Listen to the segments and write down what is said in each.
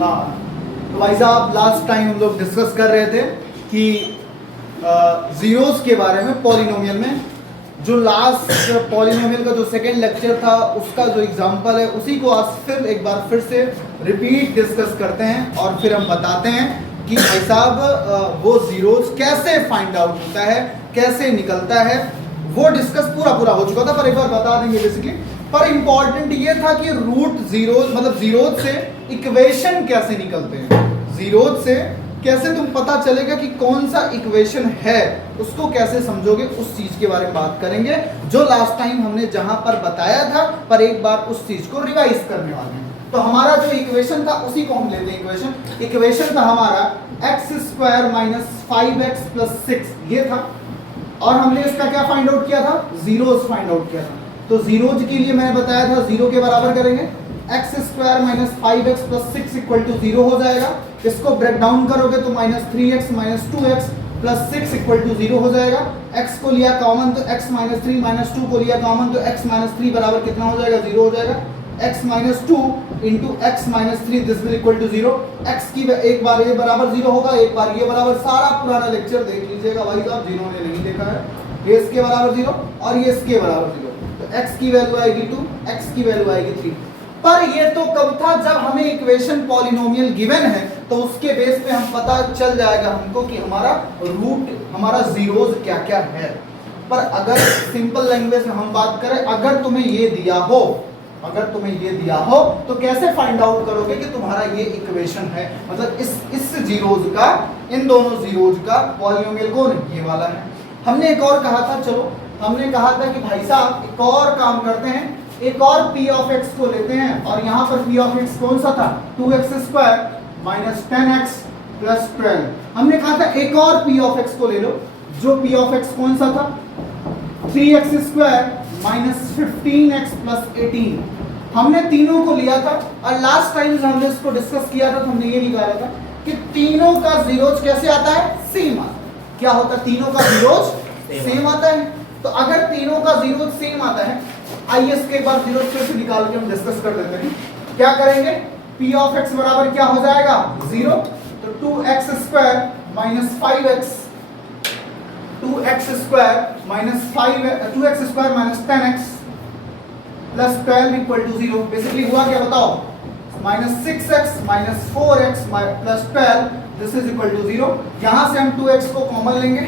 हाँ, तो भाई साहब लास्ट टाइम हम लोग डिस्कस कर रहे थे कि जीरोस के बारे में पॉलिनोमियल में। जो लास्ट पॉलिनोमियल का जो सेकेंड लेक्चर था उसका जो एग्जांपल है उसी को आज फिर एक बार फिर से रिपीट डिस्कस करते हैं और फिर हम बताते हैं कि भाई साहब वो जीरोस कैसे फाइंड आउट होता है, कैसे निकलता है। वो डिस्कस पूरा हो चुका था, पर एक बार बता देंगे बेसिकली। पर इंपॉर्टेंट ये था कि रूट जीरोस मतलब जीरोस से इक्वेशन कैसे निकलते हैं, जीरोस से कैसे तुम पता चलेगा कि कौन सा इक्वेशन है, उसको कैसे समझोगे, उस चीज के बारे में बात करेंगे जो लास्ट टाइम हमने जहां पर बताया था। पर एक बार उस चीज को रिवाइज करने वाले हैं। तो हमारा जो इक्वेशन था उसी को हम लेते हैं। इक्वेशन था हमारा x² - 5x + 6 ये था, और हमने इसका क्या फाइंड आउट किया था, जीरोस फाइंड आउट किया था। तो जीरोज के लिए मैंने बताया था जीरो के बराबर करेंगे, x² - 5x + 6 = 0 हो जाएगा। इसको ब्रेक डाउन करोगे तो -3x - 2x + 6 = 0 हो जाएगा। x को लिया कॉमन तो x - 3 - 2 को लिया कॉमन तो x - 3 बराबर कितना हो जाएगा, 0 हो जाएगा। x - 2 × x - 3 this will equal to 0। x की एक बार ये बराबर 0 होगा, एक बार ये बराबर। सारा पुराना लेक्चर देख लीजिएगा भाई साहब जिन्होंने नहीं देखा है। ये इसके बराबर 0 और ये इसके बराबर 0, तो x की वैल्यू आएगी 2, x की वैल्यू आएगी 3। पर ये तो कब था, जब हमें इक्वेशन पॉलिनोमियल गिवन है तो उसके बेस पे हम पता चल जाएगा हमको कि हमारा रूट, हमारा जीरोस क्या क्या है। पर अगर सिंपल लैंग्वेज में हम बात करें, अगर तुम्हें ये दिया हो तो कैसे फाइंड आउट करोगे कि तुम्हारा ये इक्वेशन है, मतलब इस जीरोस का, इन दोनों जीरोस का पॉलिनोमियल कौन है, ये वाला है। हमने एक और कहा था, चलो हमने कहा था कि भाई साहब एक और काम करते हैं, एक और p of x को लेते हैं। और यहाँ पर p of x कौन सा था, 2x² - 10x + 12। हमने कहा था एक और p of x को ले लो, जो p of x कौन सा था, 3x² - 15x + 18। हमने तीनों को लिया था, और लास्ट टाइम जब हमने इसको डिस्कस किया था तो हमने ये निकाला था कि तीनों का जीरोस कैसे आता है, सेम आता है। क्या होता है, तीनों का जीरोस सेम आता है। तो अगर तीनों का जीरोस सेम आता है, आइए इसके एक बार जीरोस फिर से निकाल के हम डिस्कस कर लेते हैं। क्या करेंगे, p of x बराबर क्या हो जाएगा, 0। तो 2x² - 5x, 2x² - 10x + 12 = 0। Basically हुआ क्या बताओ, -6x - 4x + 12 this is equal to 0। यहां से हम 2x को कॉमन लेंगे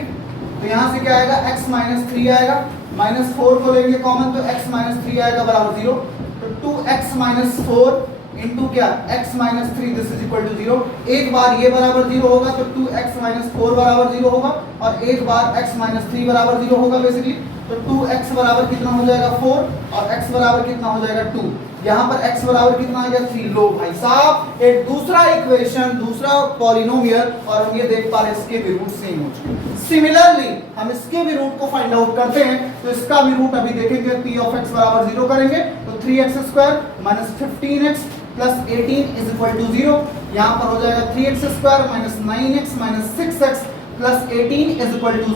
तो यहां से क्या आएगा, x - 3 आएगा। -4 को लेंगे कॉमन तो x - 3 आएगा बराबर 0। तो 2x - 4 इंटू क्या, x - 3 this is equal to 0। एक बार ये बराबर 0 होगा तो 2x - 4 बराबर 0 होगा, और एक बार x - 3 बराबर 0 होगा बेसिकली। तो 2x बराबर कितना हो जाएगा, 4, और x बराबर कितना हो जाएगा, 2। यहाँ पर x बराबर कितना आ गया, 3। लो भाई साहब एक दूसरा इक्वेशन, दूसरा पॉलिनोमियल, और हम ये देख पा रहे हैं इसके भी रूट सेम हो चुके। सिमिलरली हम इसके भी रूट को फाइंड आउट करते हैं, तो इसका भी रूट अभी देखेंगे। p of x बराबर 0 करेंगे तो 3x² - 15x + 18 = 0। यहाँ पर हो जाएगा 3x² - 9x - 6x + 18 =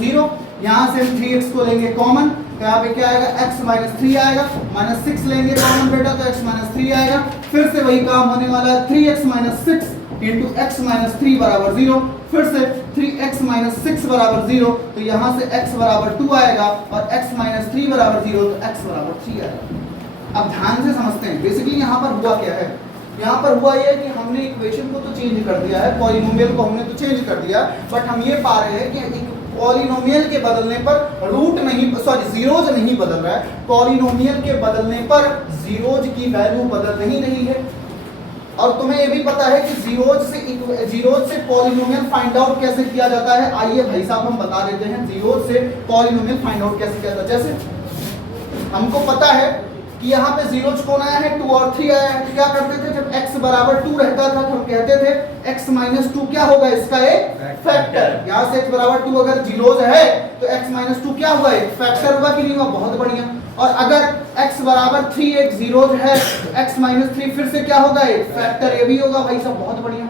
0। यहाँ से हम 3x को लेंगे कॉमन तो यहाँ पे क्या आएगा, x - 3 आएगा। -6 लेंगे कॉमन बेटा तो x - 3 आएगा। फिर से वही काम होने वाला है, 3x - 6 × x - 3 बराबर 0। फिर से 3x - 6 बराबर 0, तो यहाँ से x बराबर 2 आएगा, और x - 3 बराबर 0 तो x बराबर 3 आएगा। अब ध्यान से समझते हैं बेसिकली यहाँ पर हुआ क्या है। यहाँ पर हुआ यह कि हमने इक्वेशन को तो चेंज कर दिया है, पॉलिनोमियल को हमने तो चेंज कर दिया, बट हम ये पा रहे हैं कि पॉलिनोमियल के बदलने पर रूट नहीं, सॉरी जीरोज नहीं बदल रहा है। पॉलिनोमियल के बदलने पर जीरोज की वैल्यू बदल नहीं रही है। और तुम्हें ये भी पता है कि जीरोज से पॉलिनोमियल फाइंड आउट कैसे किया जाता है। आइए भाई साहब हम बता देते हैं जीरोज से पॉलिनोमियल फाइंड आउट कैसे किया जाता है। जैसे हमको पता है कि यहाँ पे जीरोज कौन आया है, 2 और 3 आया है। तो क्या करते थे, जब x बराबर 2 रहता था तो हम कहते थे x - 2 क्या होगा, इसका एक फैक्टर। यहाँ से x बराबर 2 अगर जीरोज है तो x - 2 क्या हुआ, एक फैक्टर हुआ कि नहीं हुआ, बहुत बढ़िया। और अगर x बराबर 3 एक जीरोज है तो x - 3 फिर से क्या होगा, एक फैक्टर, ये भी होगा भाई सब, बहुत बढ़िया।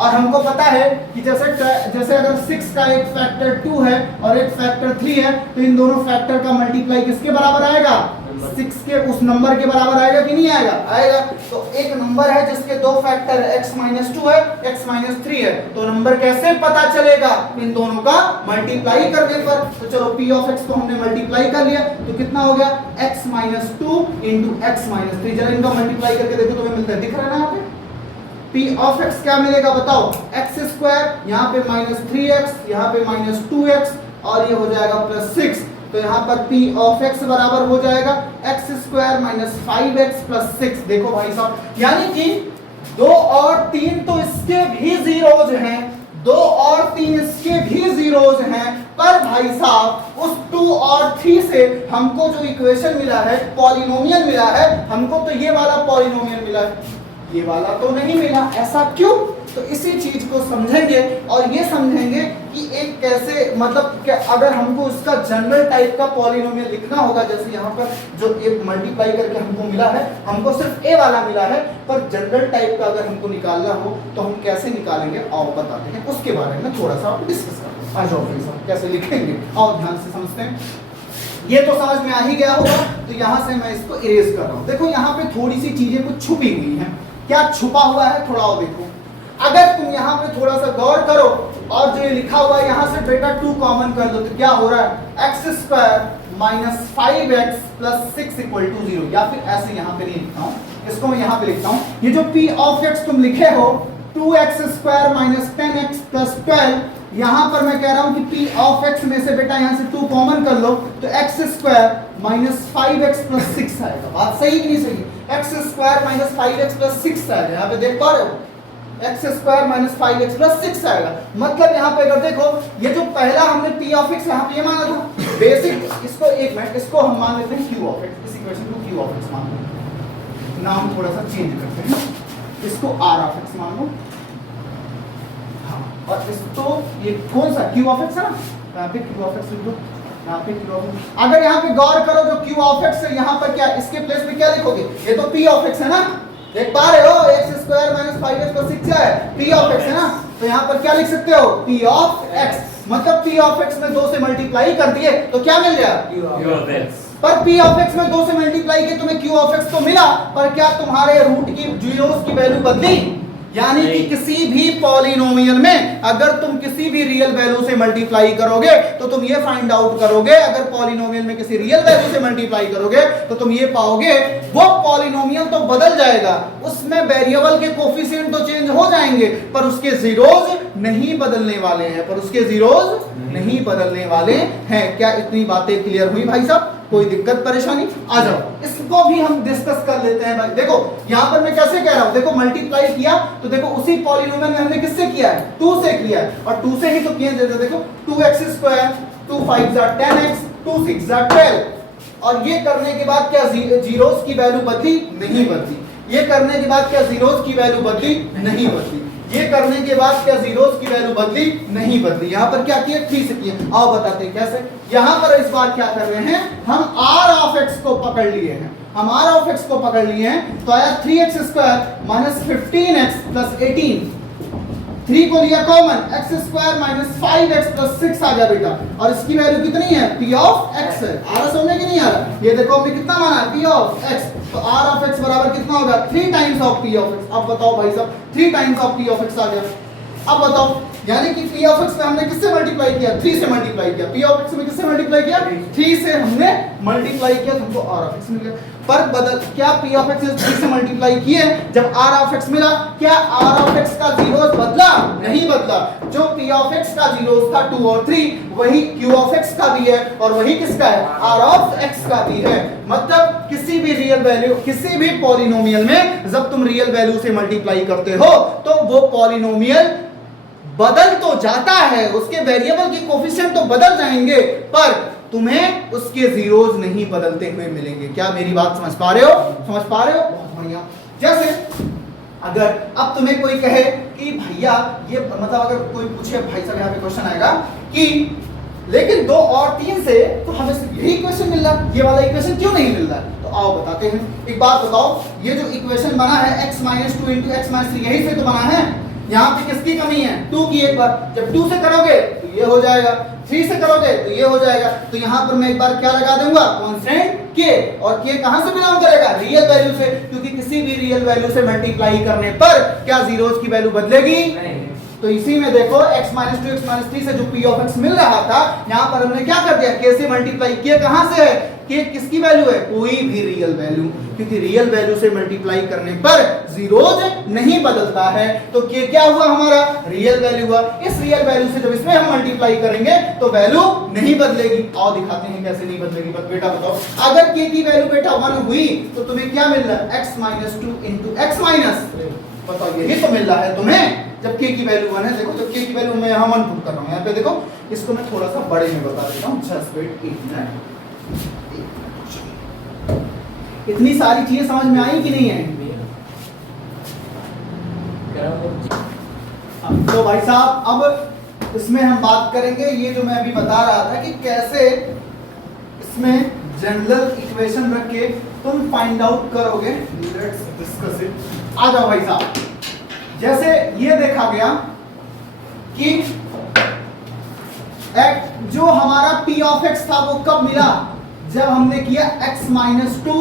और हमको पता है कि जैसे अगर 6 का एक फैक्टर 2 है और एक फैक्टर 3 है, तो इन दोनों फैक्टर का मल्टीप्लाई किसके बराबर आएगा, 6 के उस नंबर के बराबर आएगा कि नहीं आएगा? आएगा। तो एक नंबर है जिसके दो फैक्टर है, x-2 है, x-3 है, तो नंबर कैसे पता चलेगा? इन दोनों का मल्टीप्लाई करने पर। तो चलो p ऑफ x को हमने मल्टीप्लाई कर लिया, तो कितना हो गया? x-2 into x-3। जरा इनका मल्टीप्लाई करके देखो तुम्हें मिलता है, दिख रहा है ना यहाँ पे? p ऑफ x क्या मिलेगा बताओ? x², यहाँ पे -3x, यहाँ पे -2x, और ये हो जाएगा +6। तो यहाँ पर p ऑफ x बराबर हो जाएगा x² - 5x + 6। देखो भाई साहब, यानी कि 2 और 3 तो इसके भी जीरोज हैं, 2 और 3 इसके भी जीरोज हैं, पर भाई साहब उस 2 और 3 से हमको जो इक्वेशन मिला है, पॉलिनोमियल मिला है, हमको तो ये वाला पॉलिनोमियल मिला है, ये वाला तो नहीं मिला। ऐसा क्यों? तो इसी चीज को समझेंगे और ये समझेंगे कि एक कैसे, मतलब कि अगर हमको उसका जनरल टाइप का पॉलिनोमियल लिखना होगा, जैसे यहाँ पर जो एक मल्टीप्लाई करके हमको मिला है, हमको सिर्फ ए वाला मिला है, पर जनरल टाइप का अगर हमको निकालना हो तो हम कैसे निकालेंगे, आओ बताते हैं, उसके बारे में थोड़ा सा डिस्कस करते हैं। आ जाओ भाई साहब, कैसे लिखेंगे, आओ ध्यान से समझते हैं। ये तो समझ में आ ही गया होगा, तो यहाँ से मैं इसको इरेज कर रहा हूँ। देखो यहाँ पे थोड़ी सी चीजें कुछ छुपी हुई हैं। क्या छुपा हुआ है थोड़ा और देखो। अगर तुम यहाँ पे थोड़ा सा गौर करो और जो ये लिखा हुआ है यहाँ से बेटा 2 कॉमन कर दो, तो क्या हो रहा है? x² - 5x + 6 = 0। या फिर ऐसे यहाँ पे नहीं लिखता हूँ, इसको मैं यहाँ पे लिखता हूँ। ये जो p ऑफ x तुम लिखे हो 2x² - 10x + 12, यहाँ पर मैं कह रहा हूँ कि p ऑफ x में से बेटा यहाँ से 2 कॉमन कर लो, तो x² - 5x + 6 आएगा। बात सही कि नहीं सही? x² - 5x + 6 आएगा। यहाँ पे देख पा रहे हो, x² - 5x + 6 आएगा। मतलब यहाँ पे अगर देखो, ये जो पहला हमने p ऑफ x यहाँ पे ये माना था बेसिक, इसको एक मिनट, इसको हम मान लेते हैं q ऑफ x, इस इक्वेशन को q ऑफ x मान लो, नाम थोड़ा सा चेंज करते हैं, इसको r ऑफ x मान लो, हाँ, और इसको ये कौन सा q ऑफ x है ना, यहाँ पे q ऑफ x लिख दो, यहाँ पे q ऑफ x। अगर यहाँ पे गौर करो जो q ऑफ x है, यहाँ पर क्या, इसके प्लेस में क्या लिखोगे? ये तो p ऑफ x है ना, देख पा रहे हो, x² - 5x + 6 क्या है? p ऑफ x है ना, तो यहाँ पर क्या लिख सकते हो? p of x। मतलब p ऑफ x में 2 से मल्टीप्लाई कर दिए तो क्या मिल गया? q of x। पर p ऑफ x में 2 से मल्टीप्लाई किए तुम्हें q ऑफ x तो मिला, पर क्या तुम्हारे रूट की जीरोस की वैल्यू बदली? यानी कि किसी भी पॉलिनोमियल में अगर तुम किसी भी रियल वैल्यू से मल्टीप्लाई करोगे तो तुम ये फाइंड आउट करोगे, अगर पॉलिनोमियल में किसी रियल वैल्यू से मल्टीप्लाई करोगे तो तुम ये पाओगे वो पॉलिनोमियल तो बदल जाएगा, उसमें वेरिएबल के कोफिशिएंट तो चेंज हो जाएंगे, पर उसके जीरोज नहीं बदलने वाले हैं, पर उसके जीरोज नहीं बदलने वाले हैं। क्या इतनी बातें क्लियर हुई भाई साहब? कोई दिक्कत परेशानी? आ जाओ, इसको भी हम डिस्कस कर लेते हैं भाई। देखो यहाँ पर मैं कैसे कह रहा हूँ, देखो मल्टीप्लाई किया तो देखो उसी पॉलिनोमियल में हमने किससे किया है? 2 से किया है, और 2 से ही तो किए। देखो 2x², 2 5 = 10x, 2 6 = 12, और ये करने के बाद क्या जीरोस की वैल्यू बदली? नहीं बदली। ये करने के बाद क्या जीरोस की वैल्यू बदली? नहीं बदली। ये करने के बाद क्या जीरोस की वैल्यू बदली? नहीं बदली। यहाँ पर क्या किया? 3 से किया। आओ बताते हैं कैसे। यहाँ पर इस बार क्या कर रहे हैं, हम r ऑफ x को पकड़ लिए हैं, हम r ऑफ x को पकड़ लिए हैं, तो आया 3x² - 15x + 18, 3 को लिया कॉमन, x² - 5x + 6 आ गया बेटा, और इसकी वैल्यू कितनी है? p ऑफ x है। आ रहा समझ कि नहीं आ रहा? ये देखो हमने कितना माना है? p ऑफ x, तो r ऑफ x बराबर कितना होगा? 3 times of p of x। अब बताओ भाई साहब, 3 times of p of x आ गया। अब बताओ, यानी कि p ऑफ x में हमने किससे मल्टीप्लाई किया? 3 से मल्टीप्लाई किया। p ऑफ x में किससे मल्टीप्लाई किया? 3 से हमने मल्टीप्लाई किया, तुमको r ऑफ x मिल गया। पर बदल क्या p ऑफ x 3 से मल्टीप्लाई किए, जब r ऑफ x मिला, क्या r ऑफ x का जीरोस बदला? नहीं बदला। जो p ऑफ x का जीरोस था 2 और 3, वही q ऑफ x का भी है, और वही किसका है? r ऑफ x का भी है। मतलब किसी भी रियल वैल्यू, किसी भी पॉलिनोमियल में जब तुम रियल वैल्यू से मल्टीप्लाई करते हो तो वो पॉलिनोमियल बदल तो जाता है, उसके वेरिएबल के कोफिशिएंट तो बदल जाएंगे, पर तुम्हें उसके जीरोज नहीं बदलते हुए मिलेंगे। क्या मेरी बात समझ पा रहे हो? समझ पा रहे हो? बहुत बढ़िया। जैसे अगर अब तुम्हें कोई कहे कि भैया ये, मतलब अगर कोई पूछे, भाई साहब यहाँ पे क्वेश्चन आएगा कि लेकिन 2 और 3 से तो हमें सिर्फ यही इक्वेशन मिल रहा है, ये वाला इक्वेशन क्यों नहीं मिल रहा है? तो आओ बताते हैं। एक बात बताओ, ये जो इक्वेशन बना है x - 2 × x - 3, यही से तो बना है। यहाँ पे किसकी कमी है? 2 की। एक बार जब 2 से करोगे तो ये हो जाएगा, 3 से करोगे तो ये हो जाएगा, तो यहाँ पर मैं एक बार क्या लगा दूंगा? कांस्टेंट के, और के कहां से बिलोंग करेगा? रियल वैल्यू से, क्योंकि किसी भी रियल वैल्यू से मल्टीप्लाई करने पर क्या जीरोज की वैल्यू बदलेगी? नहीं। तो इसी में देखो x माइनस 2 x माइनस 3 से जो p ऑफ x मिल रहा था, यहां पर हमने क्या कर दिया? k से मल्टीप्लाई किया। कहां से है? k किसकी वैल्यू है? कोई भी रियल वैल्यू, क्योंकि रियल वैल्यू से मल्टीप्लाई करने पर जीरोज नहीं बदलता है। तो k क्या हुआ? हमारा रियल वैल्यू हुआ। इस रियल वैल्यू से जब इसमें हम मल्टीप्लाई करेंगे तो वैल्यू नहीं बदलेगी। आओ दिखाते हैं कैसे नहीं बदलेगी। बस बेटा बताओ, अगर k की वैल्यू बेटा 1 हुई तो तुम्हें क्या मिल रहा है? x minus 2 into x minus, बताओ यही तो मिल रहा है तुम्हें जब k की वैल्यू 1 है। देखो जब k की वैल्यू मैं यहाँ 1 पुट कर रहा हूँ, यहाँ पे देखो, इसको मैं थोड़ा सा बड़े में बता देता हूँ। Just wait 1 minute. इतनी सारी चीजें समझ में आई कि नहीं आई? तो भाई साहब अब इसमें हम बात करेंगे, ये जो मैं अभी बता रहा था कि कैसे इसमें जनरल इक्वेशन रख के तुम फाइंड आउट करोगे। Let's discuss it. आ जाओ भाई साहब। जैसे ये देखा गया कि जो हमारा p ऑफ x था वो कब मिला? जब हमने किया x minus 2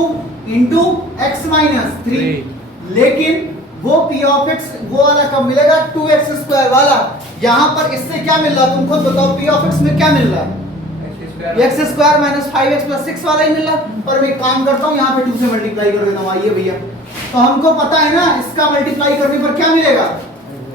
into x minus 3। लेकिन वो p ऑफ x वो वाला कब मिलेगा? 2x स्क्वायर वाला। यहां पर इससे क्या मिल रहा? तुम खुद बताओ, p ऑफ x में क्या मिल रहा है? X square minus 5x plus 6 वाला ही मिल रहा। पर मैं काम करता हूं, यहाँ पे 2 से मल्टीप्लाई कर देता हूं। आइए भैया, तो हमको पता है ना इसका मल्टीप्लाई करने पर क्या मिलेगा?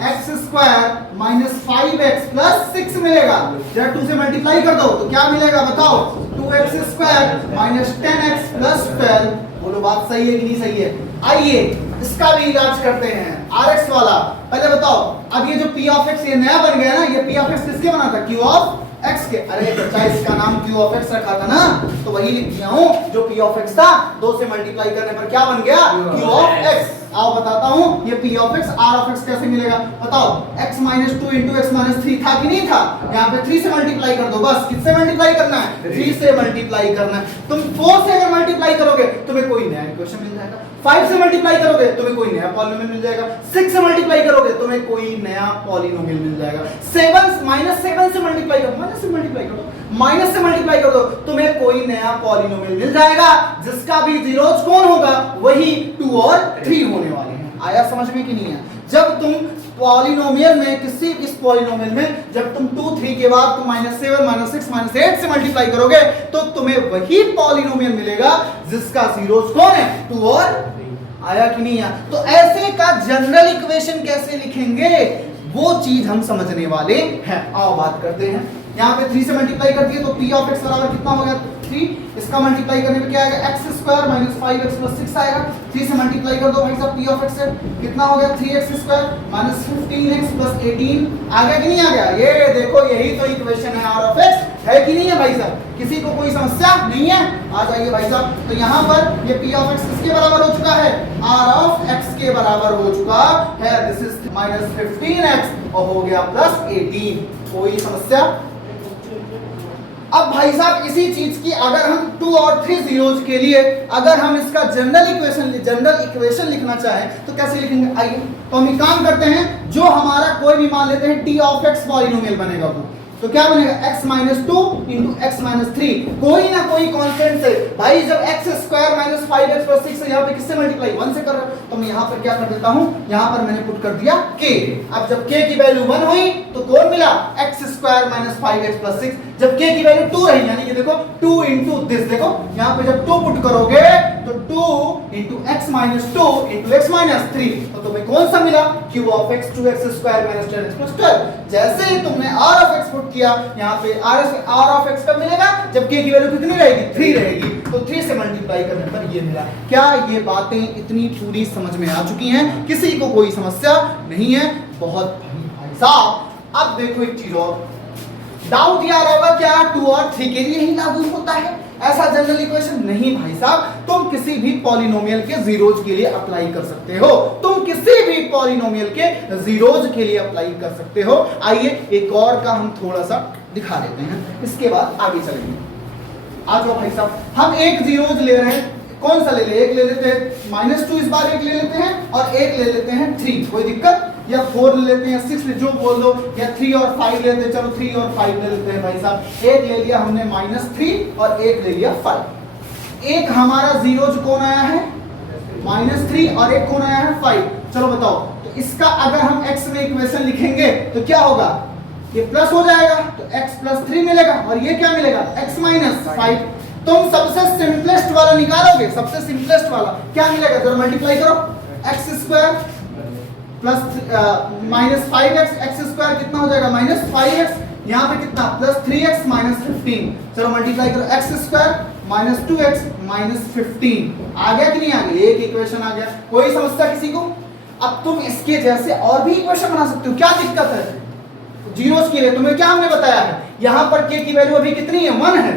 X square minus 5x plus 6 मिलेगा। जब 2 से मल्टीप्लाई कर दो तो क्या मिलेगा बताओ? 2x square minus 10x plus 12। बोलो बात सही है कि नहीं सही है? आइए इसका भी इलाज करते हैं, rx वाला। पहले बताओ, अब ये जो p ऑफ x ये नया बन गया ना, ये p ऑफ x किसके बना था? q ऑफ x के। अरे बच्चा इसका नाम q ऑफ x रखा था ना, तो वही लिख दिया हूं। जो p ऑफ x था 2 से मल्टीप्लाई करने पर क्या बन गया? q of x। आओ बताता हूं, ये p of x r of x कैसे मिलेगा? बताओ, x minus 2 into x minus 3 था कि नहीं था? यहाँ पे 3 से मल्टीप्लाई कर दो। बस किससे मल्टीप्लाई करना है? 3 से मल्टीप्लाई करना है। तुम 4 से अगर मल्टीप्लाई करोगे तुम्हें कोई नया इक्वेशन मिल जाएगा। 5 से मल्टीप्लाई करोगे तुम्हें कोई नया पॉलिनोमियल मिल जाएगा। 6 से मल्टीप्लाई करोगे तुम्हें कोई नया पॉलिनोमियल मिल जाएगा। 7 माइनस 7 से मल्टीप्लाई करो, माइनस से मल्टीप्लाई करो, माइनस से मल्टीप्लाई कर दो, तुम्हें कोई नया पॉलिनोमियल मिल जाएगा जिसका भी जीरोज कौन होगा? वही 2 और 3 होने वाले हैं। आया समझ में कि नहीं है? जब तुम पॉलिनोमियल में किसी इस पॉलिनोमियल में जब तुम 2 3 के बाद तुम -7 -6 -8 से मल्टीप्लाई करोगे तो तुम्हें वही पॉलिनोमियल मिलेगा जिसका जीरोज कौन है? 2 और 3। आया कि नहीं आया? तो ऐसे का जनरल इक्वेशन कैसे लिखेंगे वो चीज हम समझने वाले हैं। आओ बात करते हैं। यहाँ पे 3 से मल्टीप्लाई कर दिए तो p ऑफ x बराबर कितना हो गया? 3। इसका मल्टीप्लाई करने पे क्या आएगा? x square minus 5x plus 6 आएगा। 3 से मल्टीप्लाई कर दो भाई साहब p ऑफ x से, कितना हो गया? 3x square minus 15x plus 18। आ गया कि नहीं आ गया? ये देखो यही तो इक्वेशन है r ऑफ x, है कि नहीं है भाई साहब? किसी को कोई समस्या नहीं है? आ जाइए भाई साहब। तो यहाँ पर ये p ऑफ x किसके बराबर हो चुका है? r ऑफ x के बराबर हो चुका है। दिस इज माइनस 15x और हो गया प्लस 18। कोई समस्या? अब भाई साहब इसी चीज की अगर हम 2 और 3 जीरोज के लिए अगर हम इसका जनरल इक्वेशन लिखना चाहें तो कैसे लिखेंगे? आइए तो हम एक काम करते हैं, जो हमारा कोई भी मान लेते हैं t ऑफ x पॉलिनोमियल बनेगा वो, तो क्या बनेगा? x minus 2 into x minus 3, कोई ना कोई कांस्टेंट से। भाई जब x square minus 5x plus 6 है, यहाँ पे किससे मल्टीप्लाई? 1 से कर रहा हूं, तो मैं यहाँ पर क्या कर देता हूँ? यहाँ पर मैंने पुट कर दिया k। अब जब k की वैल्यू 1 हुई तो कौन मिला? x square minus 5x plus 6। जब k की वैल्यू 2 रही, यानी कि देखो 2 इंटू दिस, देखो यहाँ पे जब 2 पुट करोगे तो 2 into x minus 2 into x minus 3, तो तुम्हें कौन सा मिला? q of x 2x square minus 10x plus 12। जैसे ही तुमने r ऑफ x पुट किया, यहाँ पे r ऑफ x कब मिलेगा? जब k की वैल्यू कितनी रहेगी? 3 रहेगी। तो 3 से मल्टीप्लाई करने पर ये मिला। क्या ये बातें इतनी पूरी समझ में आ चुकी हैं? किसी को कोई समस्या नहीं है? बहुत भाई साहब अब देखो एक चीज और डाउट ये आ रहा होगा, क्या 2 और 3 के लिए ही लागू होता है ऐसा जनरल इक्वेशन? नहीं भाई साहब, तुम किसी भी पॉलिनोमियल के जीरोज के लिए अप्लाई कर सकते हो। तुम किसी भी पॉलिनोमियल के जीरोज के लिए अप्लाई कर सकते हो। आइए एक और का हम थोड़ा सा दिखा देते हैं, इसके बाद आगे चलेंगे। आ जाओ भाई साहब, हम एक जीरोज ले रहे हैं, कौन सा ले ले? एक ले लेते हैं -2, इस बार एक ले लेते हैं, और एक ले लेते हैं 3, कोई दिक्कत? या 4 ले लेते हैं, 6 जो बोल दो, या 3 और 5 लेते हैं। चलो 3 और 5 ले लेते हैं भाई साहब। एक ले लिया हमने -3 और एक ले लिया 5। एक हमारा जीरोज कौन आया है -3 और एक कौन आया है 5। चलो बताओ, तो इसका अगर हम x में इक्वेशन लिखेंगे तो क्या होगा, ये प्लस हो जाएगा तो x + 3 मिलेगा और ये क्या मिलेगा x - 5। तुम सबसे सिंपलेस्ट वाला निकालोगे, सबसे सिंपलेस्ट वाला क्या मिलेगा, जरा मल्टीप्लाई करो, x² प्लस -5x, x² कितना हो जाएगा -5x, यहाँ पे कितना +3x - 15। चलो मल्टीप्लाई करो, x² - 2x - 15 आ गया कि नहीं आ गया, एक इक्वेशन आ गया। कोई समस्या किसी को? अब तुम इसके जैसे और भी इक्वेशन बना सकते हो, क्या दिक्कत है? जीरोस के लिए तुम्हें क्या हमने बताया है, यहाँ पर k की वैल्यू अभी कितनी है 1 है।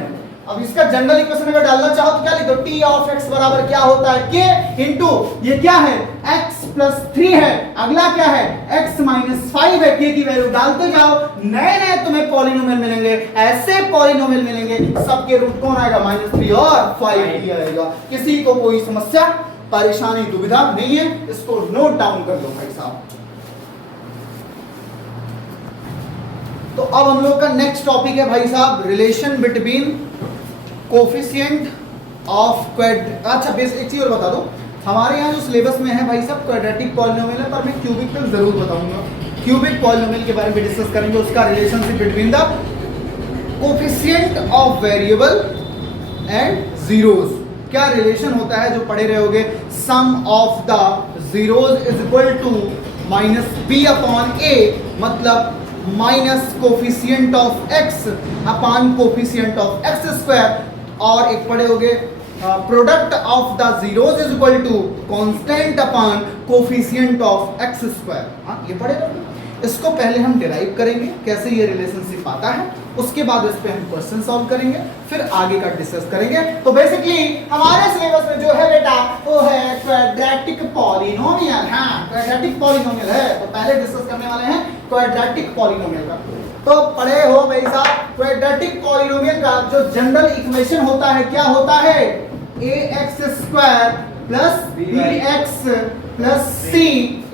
अब इसका जनरल इक्वेशन अगर डालना चाहो तो क्या लिख दो, t ऑफ x बराबर क्या होता है k इंटू ये क्या है x + 3 है, अगला क्या है x - 5 है, k की वैल्यू डालते जाओ, नए नए तुम्हें पॉलिनोमियल मिलेंगे, ऐसे पॉलिनोमियल मिलेंगे सबके रूट कौन आएगा -3 और 5 ही आएगा। किसी को कोई समस्या परेशानी दुविधा नहीं है, इसको नोट डाउन कर लो भाई साहब। तो अब हम लोग का नेक्स्ट टॉपिक है भाई साहब, रिलेशन बिटवीन कोफिशिएंट ऑफ अच्छा बेस एक चीज और बता दो, हमारे यहाँ जो सिलेबस में है भाई साहब क्वाड्रेटिक पॉलिनोमियल है, पर मैं क्यूबिक तक जरूर बताऊंगा। क्यूबिक पॉलिनोमियल के बारे में डिस्कस करेंगे, उसका relationship between the coefficient of variable and zeros, क्या रिलेशन होता है जो पढ़े रहोगे। Sum of the zeros is equal to -b/a, मतलब minus coefficient of x upon coefficient of x², और एक पढ़े होगे product of the zeros is equal to constant upon coefficient of x²। हाँ ये पढ़े होगे। इसको पहले हम डिराइव करेंगे कैसे ये रिलेशनशिप आता है, उसके बाद इस पे हम क्वेश्चन सॉल्व करेंगे, फिर आगे का डिस्कस करेंगे। तो बेसिकली हमारे सिलेबस में जो है बेटा वो है क्वाड्रेटिक पॉलिनोमियल। हाँ क्वाड्रेटिक पॉलिनोमियल है, तो पहले डिस्कस करने वाले हैं क्वाड्रेटिक पॉलिनोमियल का। तो पढ़े हो भाई साहब, क्वाड्रेटिक पॉलिनोमियल का जो जनरल इक्वेशन होता है क्या होता है, ax² + bx + c =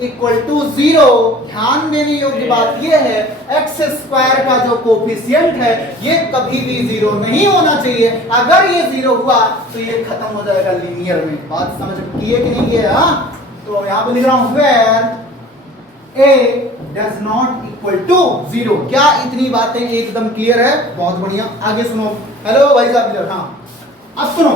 0। ध्यान देने योग्य बात यह है x² का जो कोफिशिएंट है ये कभी भी 0 नहीं होना चाहिए, अगर ये 0 हुआ तो ये खत्म हो जाएगा लीनियर में। बात समझ की है कि नहीं है? हाँ तो यहाँ पे लिख रहा हूं where a does not equal to 0। क्या इतनी बातें एकदम क्लियर है? बहुत बढ़िया, आगे सुनो। हेलो भाई साहब, हाँ अब सुनो,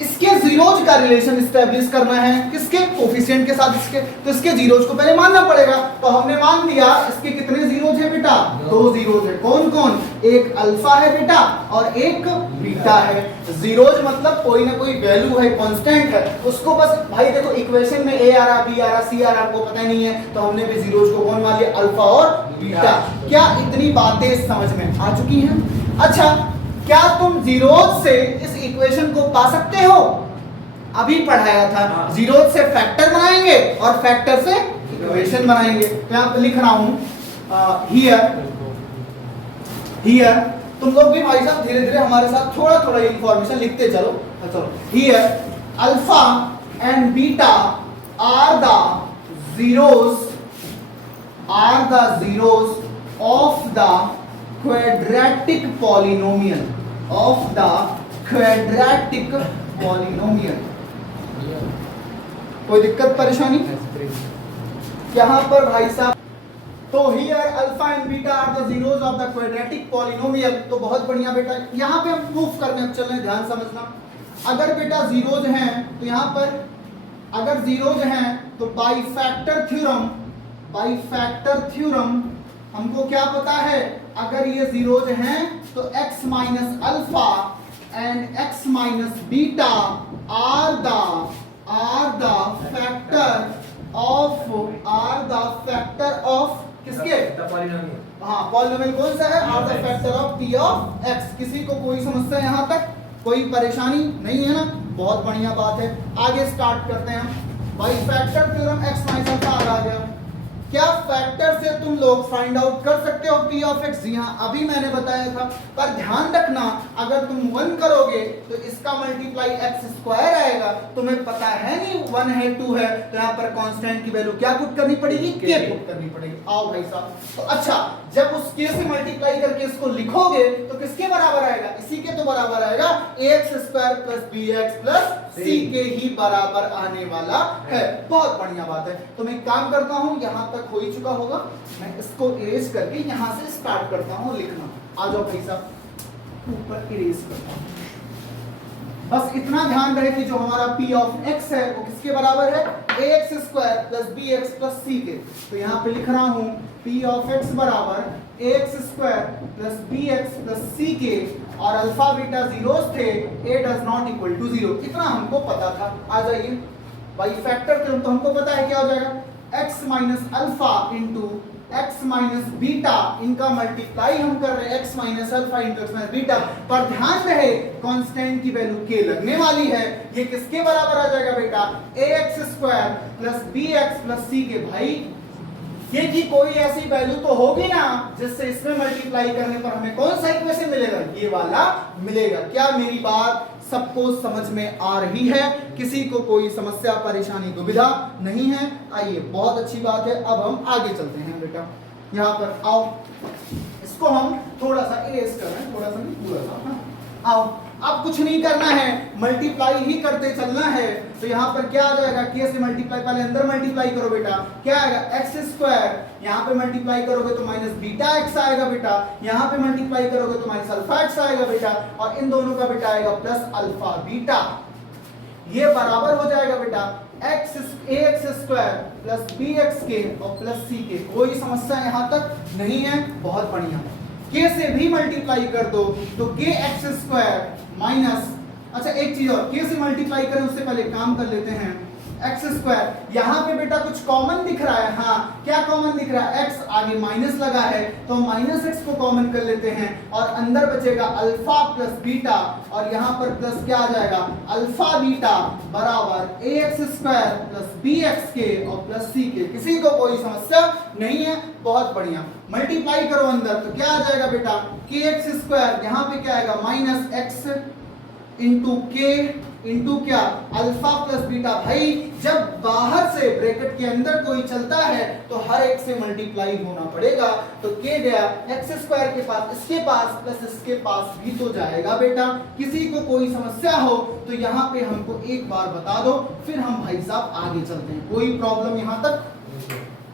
इसके जीरोज का रिलेशन एस्टेब्लिश करना है, किसके कोफिशिएंट के साथ इसके, तो इसके जीरोज को पहले मानना पड़ेगा। तो हमने मान लिया इसके कितने जीरोज है बेटा, 2 जीरोज है। कौन कौन, एक अल्फा है बेटा और एक बीटा है। जीरोज मतलब कोई ना कोई वैल्यू है, कांस्टेंट है, उसको बस भाई देखो इक्वेशन में a आ रहा, b आ रहा, c आ रहा, आपको पता नहीं है, तो हमने भी जीरोज को कौन मान लिया, अल्फा और बीटा। क्या इतनी बातें समझ में आ चुकी हैं? अच्छा क्या तुम जीरोज से इस इक्वेशन को पा सकते हो? अभी पढ़ाया था, जीरोज से फैक्टर बनाएंगे और फैक्टर से इक्वेशन बनाएंगे। तो यहाँ पे लिख रहा हूं हियर तुम लोग भी भाई साहब धीरे धीरे हमारे साथ थोड़ा थोड़ा इंफॉर्मेशन लिखते चलो। चलो here alpha and beta are the zeros of the quadratic polynomial कोई दिक्कत परेशानी यहाँ पर भाई साहब? तो here alpha and beta are the zeros of the quadratic polynomial. तो बहुत बढ़िया बेटा, यहाँ पे हम प्रूफ करने चल रहे हैं, ध्यान समझना। अगर बेटा जीरोज हैं तो यहाँ पर अगर जीरोज हैं तो बाई फैक्टर थ्योरम हमको क्या पता है, अगर ये जीरोज हैं तो x - alpha and x - beta are the factor of किसके, हाँ पॉलिनोमियल कौन सा है, are the factor of p of x। किसी को कोई समस्या यहाँ तक, कोई परेशानी नहीं है ना? बहुत बढ़िया बात है, आगे स्टार्ट करते हैं हम। By factor theorem x - alpha आ गया। क्या फैक्टर से तुम लोग फाइंड आउट कर सकते हो पी ऑफ एक्स। जी हाँ, अभी मैंने बताया था, पर ध्यान रखना अगर तुम 1 करोगे तो इसका मल्टीप्लाई एक्स स्क्वायर आएगा। तुम्हें पता है नहीं 1 है 2 है, तो यहाँ पर कांस्टेंट की वैल्यू क्या पुट करनी पड़ेगी, के पुट करनी पड़ेगी। आओ भाई साहब, तो अच्छा जब उस के से मल्टीप्लाई करके इसको लिखोगे तो किसके बराबर आएगा, इसी के तो बराबर आएगा, ax square plus bx plus c के ही बराबर आने वाला है। बहुत बढ़िया बात है। तो मैं काम करता हूं, यहां तक हो ही चुका होगा, मैं इसको इरेज करके यहां से स्टार्ट करता हूं लिखना। आ जाओ भाई साहब, ऊपर इरेज करता हूं। बस इतना ध्यान रहे कि जो हमारा p ऑफ x है वो किसके बराबर है, ax square plus bx plus c के। तो यहाँ पे लिख रहा हूँ p ऑफ x बराबर ax square plus bx plus c के, और अल्फा बीटा जीरोस थे, a does not equal to 0। इतना हमको पता था। आ जाइए भाई, फैक्टर थे तो हमको पता है क्या हो जाएगा, x minus alpha into x minus beta, इनका मल्टीप्लाई हम कर रहे हैं, x minus alpha into x minus beta. पर ध्यान रहे कांस्टेंट की वैल्यू k लगने वाली है। ये किसके बराबर आ जाएगा बेटा, ax square plus bx plus c के। भाई ये की कोई ऐसी वैल्यू तो होगी ना जिससे इसमें मल्टीप्लाई करने पर हमें कौन सा इक्वेशन मिलेगा, ये वाला मिलेगा। क्या मेरी बात सबको समझ में आ रही है? किसी को कोई समस्या परेशानी दुविधा नहीं है? आइए, बहुत अच्छी बात है। अब हम आगे चलते हैं बेटा, यहाँ पर आओ, इसको हम थोड़ा सा इरेज कर रहे हैं, थोड़ा सा नहीं, पूरा सा। हाँ? आओ, अब कुछ नहीं करना है, मल्टीप्लाई ही करते चलना है। तो यहाँ पर क्या आ जाएगा, के से मल्टीप्लाई, पहले अंदर मल्टीप्लाई करो बेटा, क्या आएगा, एक्स स्क्वायर, यहाँ पे मल्टीप्लाई करोगे तो माइनस बीटा एक्स आएगा बेटा, यहाँ पे मल्टीप्लाई करोगे तो माइनस अल्फा एक्स आएगा बेटा, और इन दोनों का बेटा आएगा प्लस अल्फा बीटा। ये बराबर हो जाएगा बेटा ax स्क्वायर प्लस bx के और प्लस c के। कोई समस्या यहाँ तक नहीं है? बहुत बढ़िया। k से भी मल्टीप्लाई कर दो तो k एक्स स्क्वायर माइनस, अच्छा एक चीज और, k से मल्टीप्लाई करें उससे पहले काम कर लेते हैं, एक्स स्क्वायर, यहाँ पे बेटा कुछ कॉमन दिख रहा है। हाँ, क्या कॉमन दिख रहा है, x आगे माइनस लगा है तो माइनस x को कॉमन कर लेते हैं, और अंदर बचेगा अल्फा प्लस बीटा, और यहाँ पर प्लस क्या आ जाएगा, अल्फा बीटा बराबर ax स्क्वायर प्लस bx के और प्लस c के। किसी को कोई समस्या नहीं है? बहुत बढ़िया। मल्टीप्लाई करो अंदर तो क्या आ जाएगा बेटा, के एक्स स्क्वायर, यहाँ पे क्या आएगा, माइनस एक्स इंटू के इंटू क्या, अल्फा प्लस बीटा। भाई जब बाहर से ब्रैकेट के अंदर कोई चलता है तो हर एक से मल्टीप्लाई होना पड़ेगा। तो के गया एक्स स्क्वायर के पास, इसके पास प्लस इसके पास भी तो जाएगा बेटा। किसी को कोई समस्या हो तो यहाँ पे हमको एक बार बता दो, फिर हम भाई साहब आगे चलते हैं। कोई प्रॉब्लम यहाँ तक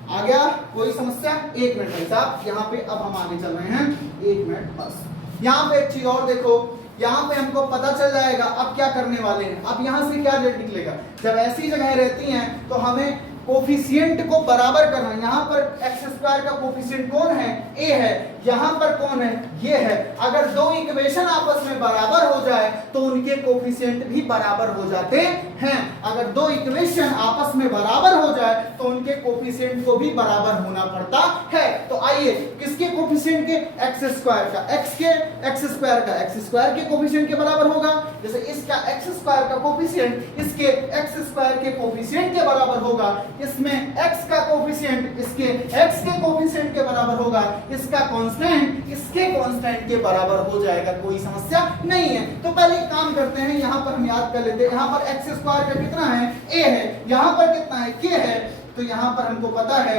आ गया, कोई समस्या? एक मिनट भाई साहब, यहाँ पे अब हम आगे चल रहे हैं, एक मिनट बस। यहाँ पे एक चीज और देखो, यहाँ पे हमको पता चल जाएगा अब क्या करने वाले हैं। अब यहाँ से क्या रेट निकलेगा, जब ऐसी जगह रहती हैं तो हमें कोफिशिएंट को बराबर करना है। यहाँ पर एक्स स्क्वायर का कोफिशिएंट कौन है, ए है, यहाँ पर कौन है, ये है। अगर दो इक्वेशन आपस में बराबर हो जाए तो उनके कोफिशिएंट भी बराबर हो जाते हैं। अगर दो इक्वेशन आपस में बराबर हो जाए तो उनके कोफिशिएंट को भी बराबर होना पड़ता है। तो आइए, किसके कोफिशिएंट के, एक्स स्क्वायर का एक्स के, एक्स स्क्वायर का एक्स स्क्वायर के कोफिशिएंट के बराबर होगा। जैसे इसका एक्स स्क्वायर का कोफिशिएंट इसके एक्स स्क्वायर के कोफिशिएंट के बराबर होगा, इसमें x का कोफिशिएंट इसके x के कोफिशिएंट के बराबर होगा, इसका कांस्टेंट इसके कांस्टेंट के बराबर हो जाएगा। कोई समस्या नहीं है। तो पहले एक काम करते हैं, यहाँ पर हम याद कर लेते हैं, यहाँ पर x स्क्वायर का कितना है, a है, यहाँ पर कितना है, k है। तो यहाँ पर हमको पता है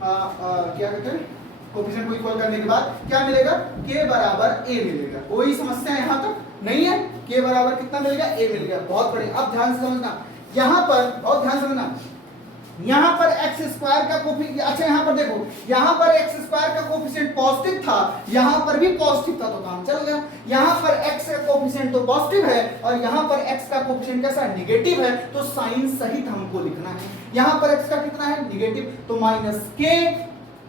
क्या कहते हैं, कोफिशिएंट को इक्वल करने के बाद क्या मिलेगा, k बराबर a मिलेगा। कोई समस्या यहाँ तक नहीं है? k बराबर कितना मिलेगा, a मिल गया। बहुत बढ़िया। अब ध्यान से समझना, यहाँ पर बहुत ध्यान से समझना, यहाँ पर एक्स स्क्वायर का कोफिशिएंट, अच्छा यहाँ पर देखो, यहाँ पर एक्स स्क्वायर का कोफिशिएंट पॉजिटिव था, यहाँ पर भी पॉजिटिव था, तो काम चल गया। यहाँ पर एक्स का कोफिशिएंट तो पॉजिटिव है और यहाँ पर एक्स का कोफिशिएंट कैसा है, निगेटिव है, तो साइन सहित हमको लिखना है। यहाँ पर एक्स का कितना है, निगेटिव, तो माइनस के,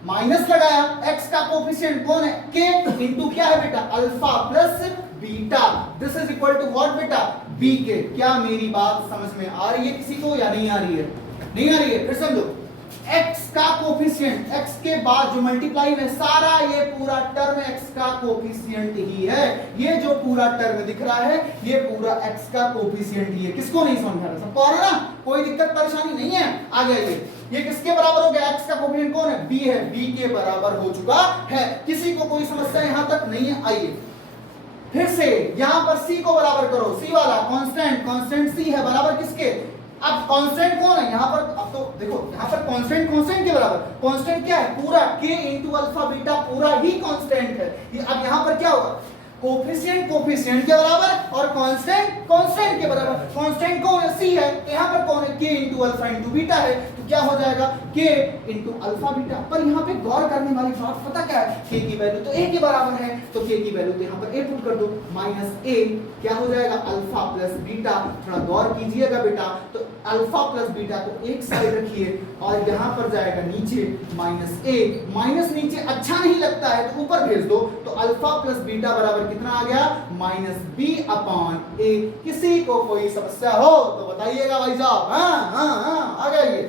माइनस लगाया, एक्स का कोफिशिएंट कौन है, के इंटू क्या है बेटा, alpha plus beta, this is equal to what बेटा, बी के। क्या मेरी बात समझ में आ रही है किसी को या नहीं आ रही है? नहीं आ रही है? फिर समझो, x का कोफिशिएंट, x के बाद जो मल्टीप्लाई में सारा ये पूरा टर्म x का कोफिशिएंट ही है। ये जो पूरा टर्म दिख रहा है ये पूरा x का कोफिशिएंट ही है। किसको नहीं समझ आ रहा? सबको आ रहा ना? कोई दिक्कत परेशानी नहीं है? आ गया ये किसके बराबर हो गया? x का कोफिशिएंट कौन है? b है, b के बराबर हो चुका है। किसी को कोई समस्या यहां तक नहीं है? आइए फिर से यहां पर c को बराबर करो, c वाला कांस्टेंट c है बराबर किसके? अब कांस्टेंट कौन है यहाँ पर? अब तो देखो यहाँ पर कांस्टेंट के बराबर। कांस्टेंट क्या है? पूरा k इंटू अल्फा बीटा पूरा ही कांस्टेंट है। अब यहाँ पर क्या होगा? कोफिशिएंट के बराबर और कांस्टेंट के बराबर। कांस्टेंट कौन है? c है। यहाँ पर कौन है? k into alpha into beta है। तो क्या हो जाएगा? k into alpha beta. पर यहाँ पे गौर करने वाली बात पता क्या है? k की वैल्यू तो a के बराबर है, तो k की वैल्यू तो यहाँ पर a पुट कर दो, माइनस a क्या हो जाएगा? Alpha plus beta. थोड़ा गौर कीजिएगा बेटा, तो अल्फा प्लस बीटा को एक साइड रखिए और यहाँ पर जाएगा नीचे माइनस a। माइनस नीचे अच्छा नहीं लगता है तो ऊपर भेज दो, तो अल्फा प्लस बीटा बराबर कितना आ गया? Minus b upon a। किसी को कोई समस्या हो तो बताइएगा भाई साहब। हाँ आ गया। ये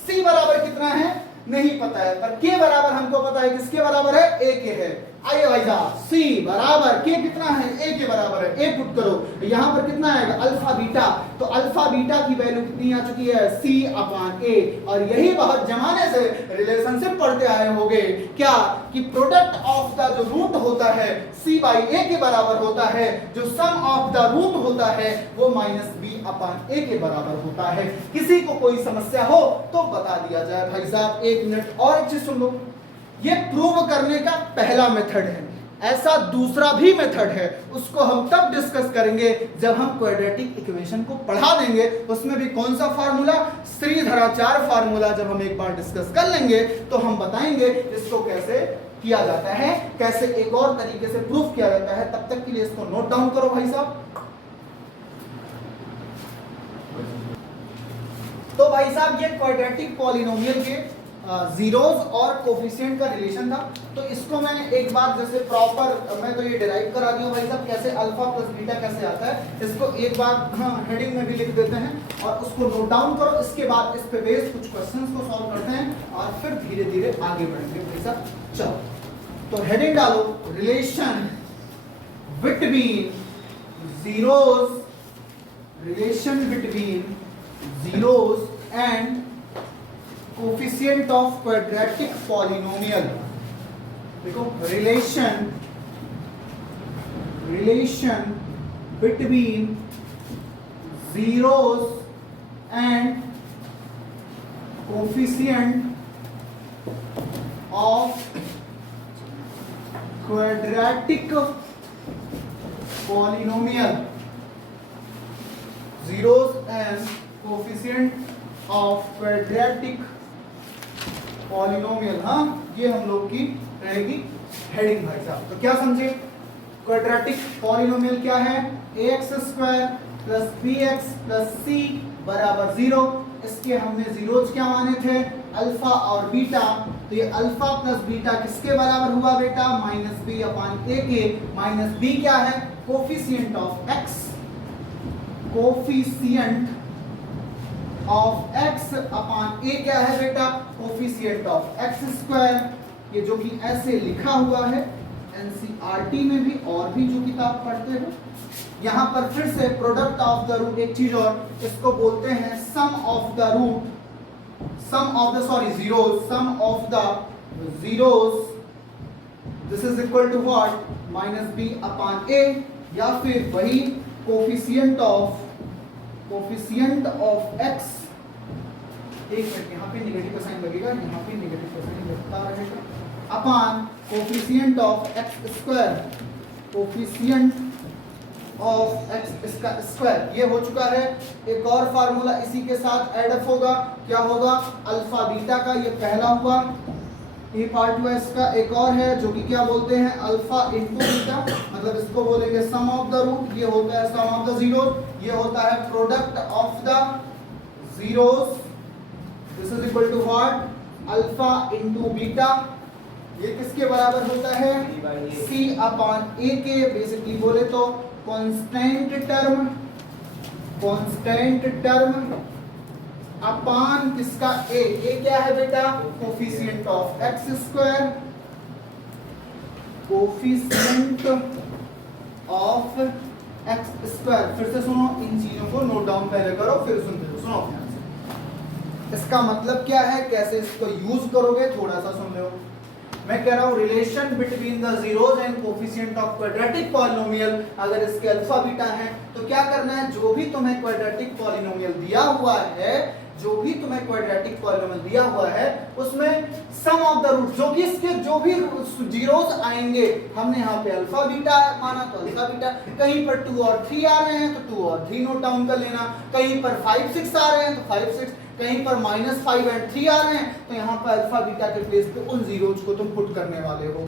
c बराबर कितना है नहीं पता है, पर k बराबर हमको पता है। किसके बराबर है? a के है। आइए भाई साहब, c बराबर k कितना है? a के बराबर है। a पुट करो, यहाँ पर कितना आएगा? Alpha beta. तो अल्फा बीटा की वैल्यू कितनी आ चुकी है? c upon a। और यही बहुत जमाने से रिलेशनशिप पढ़ते आए होंगे क्या कि प्रोडक्ट ऑफ द जो रूट होता है c बाई a के बराबर होता है, जो सम ऑफ द रूट होता है वो माइनस b अपॉन a के बराबर होता है। किसी को कोई समस्या हो तो बता दिया जाए भाई साहब। एक मिनट और एक चीज सुन लो, ये प्रूव करने का पहला मेथड है। ऐसा दूसरा भी मेथड है, उसको हम तब डिस्कस करेंगे जब हम क्वाड्रेटिक इक्वेशन को पढ़ा देंगे। उसमें भी कौन सा फार्मूला? श्रीधराचार्य फार्मूला जब हम एक बार डिस्कस कर लेंगे तो हम बताएंगे इसको कैसे किया जाता है, कैसे एक और तरीके से प्रूफ किया जाता है। तब तक के लिए इसको नोट डाउन करो भाई साहब। तो भाई साहब ये क्वाड्रेटिक पॉलिनोमियल के जीरोस और कोफिशिएंट का रिलेशन था। तो इसको मैंने एक बार जैसे प्रॉपर मैं तो ये डिराइव करा दिया भाई साहब, कैसे अल्फा प्लस बीटा कैसे आता है। इसको एक बार हेडिंग में भी लिख देते हैं और उसको नोट डाउन करो। इसके बाद इस पे बेस्ड कुछ क्वेश्चंस को सॉल्व करते हैं और फिर धीरे धीरे आगे बढ़ेंगे भाई साहब। चलो तो हेडिंग डालो, relation between zeros, relation between zeros and coefficient of quadratic polynomial. देखो relation between zeros and coefficient of quadratic polynomial. Zeros and coefficient of quadratic polynomial. हाँ ये हम लोग की रहेगी हेडिंग भाई साहब। तो क्या समझे? क्वाड्रेटिक पॉलिनोमियल क्या है? ax square plus bx plus c बराबर 0। इसके हमने जीरोज क्या माने थे? अल्फा और बीटा। तो ये अल्फा प्लस बीटा किसके बराबर हुआ बेटा? माइनस b अपॉन a के। माइनस b क्या है? Coefficient of x, coefficient of x upon a क्या है बेटा? Coefficient of x square. ये जो कि ऐसे लिखा हुआ है एनसीईआरटी में भी और भी जो किताब पढ़ते हो। यहाँ पर फिर से प्रोडक्ट ऑफ द रूट, एक चीज और, इसको बोलते हैं sum of the root, sum of the sorry zeros, sum of the zeros. This is equal to what? Minus b upon a। या फिर वही कोफिशिएंट ऑफ x। एक मिनट, यहाँ पे नेगेटिव का साइन लगेगा, यहाँ पे नेगेटिव का साइन लगता रहेगा, upon coefficient of x square, coefficient of x इसका स्क्वायर। ये हो चुका है। एक और फार्मूला इसी के साथ ऐड अप होगा, क्या होगा? अल्फा बीटा का, ये पहला हुआ। ये पार्ट हुआ इसका। एक और है जो कि क्या बोलते हैं? अल्फा इंटू बीटा, मतलब इसको बोलेंगे सम ऑफ द रूट। ये होता है सम ऑफ द जीरोस। ये होता है product of the zeros. This is equal to what? Alpha into beta. ये किसके बराबर होता है? c अपॉन a के। बेसिकली बोले तो कांस्टेंट टर्म अपान किसका ए क्या है बेटा, coefficient of x square, coefficient of x square. फिर से सुनो, इन चीजों को नोट डाउन पहले करो फिर सुनते रहो। सुनो ध्यान से, इसका मतलब क्या है, कैसे इसको यूज करोगे, थोड़ा सा सुन लो। मैं कह रहा हूं relation between the zeros and coefficient of quadratic polynomial, अगर इसके अल्फा बीटा है तो क्या करना है, जो भी तुम्हें क्वाड्रेटिक पॉलिनोमियल दिया हुआ है, जो भी तुम्हें क्वाड्रेटिक पॉलिनोमियल दिया हुआ है, उसमें सम ऑफ द रूट, जो कि इसके जो भी जीरोस आएंगे, हमने यहाँ पे अल्फा बीटा माना तो अल्फा बीटा, कहीं पर 2 और 3 आ रहे हैं तो 2 और 3 नोट डाउन कर लेना, कहीं पर 5 6 आ रहे हैं तो 5 6, कहीं पर -5 और 3 आ रहे हैं तो यहाँ पर अल्फा बीटा के प्लेस पे उन जीरोज को तुम पुट करने वाले हो।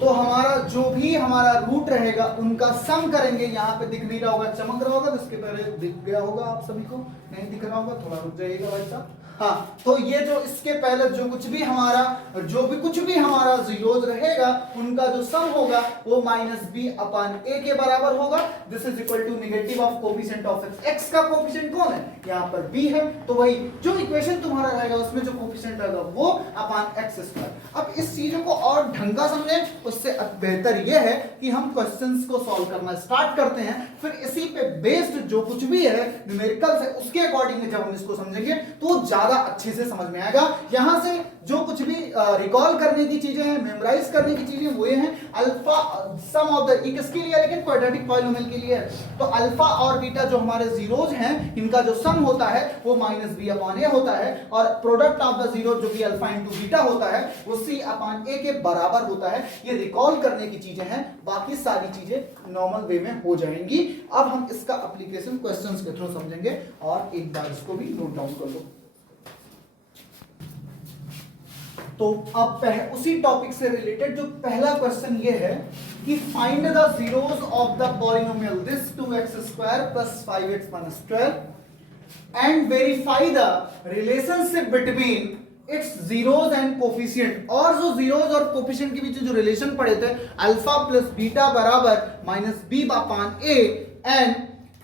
तो हमारा जो भी हमारा रूट रहेगा उनका सम करेंगे। यहाँ पे दिख नहीं रहा होगा, चमक रहा होगा, तो इसके पहले दिख गया होगा आप सभी को, नहीं दिख रहा होगा थोड़ा रुक जाइएगा भाई साहब। हाँ, तो ये जो इसके पहले जो कुछ भी हमारा जीरोज रहेगा उनका जो सम होगा वो -b/a के बराबर होगा। This is equal to negative of coefficient of x। x का कोफिशिएंट कौन है, यहाँ पर b है, तो वही जो इक्वेशन तुम्हारा रहेगा उसमें जो कोफिशिएंट रहेगा वो अपान x स्क्वायर। अब इस चीजों को और ढंग का समझें, उससे बेहतर ये है कि हम क्वेश्चंस को सॉल्व करना स्टार्ट करते हैं, फिर इसी पे बेस्ड जो कुछ भी है न्यूमेरिकल्स है उसके अकॉर्डिंग जब हम इसको समझेंगे तो ज्यादा अच्छे से समझ में आएगा। यहां से जो कुछ भी रिकॉल करने की चीजें हैं, मेमोराइज करने की चीजें वो ये हैं, अल्फा सम ऑफ द, किसके लिए, लेकिन क्वाड्रेटिक पॉलिनोमियल के लिए है, तो अल्फा और बीटा जो हमारे जीरोज हैं इनका जो सम होता है वो -b/a होता है, और प्रोडक्ट ऑफ द जीरो जो कि अल्फा इंटू बीटा होता है वो c/a के बराबर होता है। ये रिकॉल करने की चीजें हैं, बाकी सारी चीजें नॉर्मल वे में हो जाएंगी। अब हम इसका एप्लीकेशन क्वेश्चंस के थ्रू समझेंगे, और एक बार इसको भी नोट डाउन कर लो। तो अब उसी टॉपिक से रिलेटेड जो पहला क्वेश्चन ये है कि find the zeros of the polynomial this 2x² + 5x - 12 and verify the relationship between its zeros and coefficient. और जो जीरोस और कोफिशिएंट के बीच जो रिलेशन पढ़े थे, अल्फा प्लस बीटा बराबर -b/a and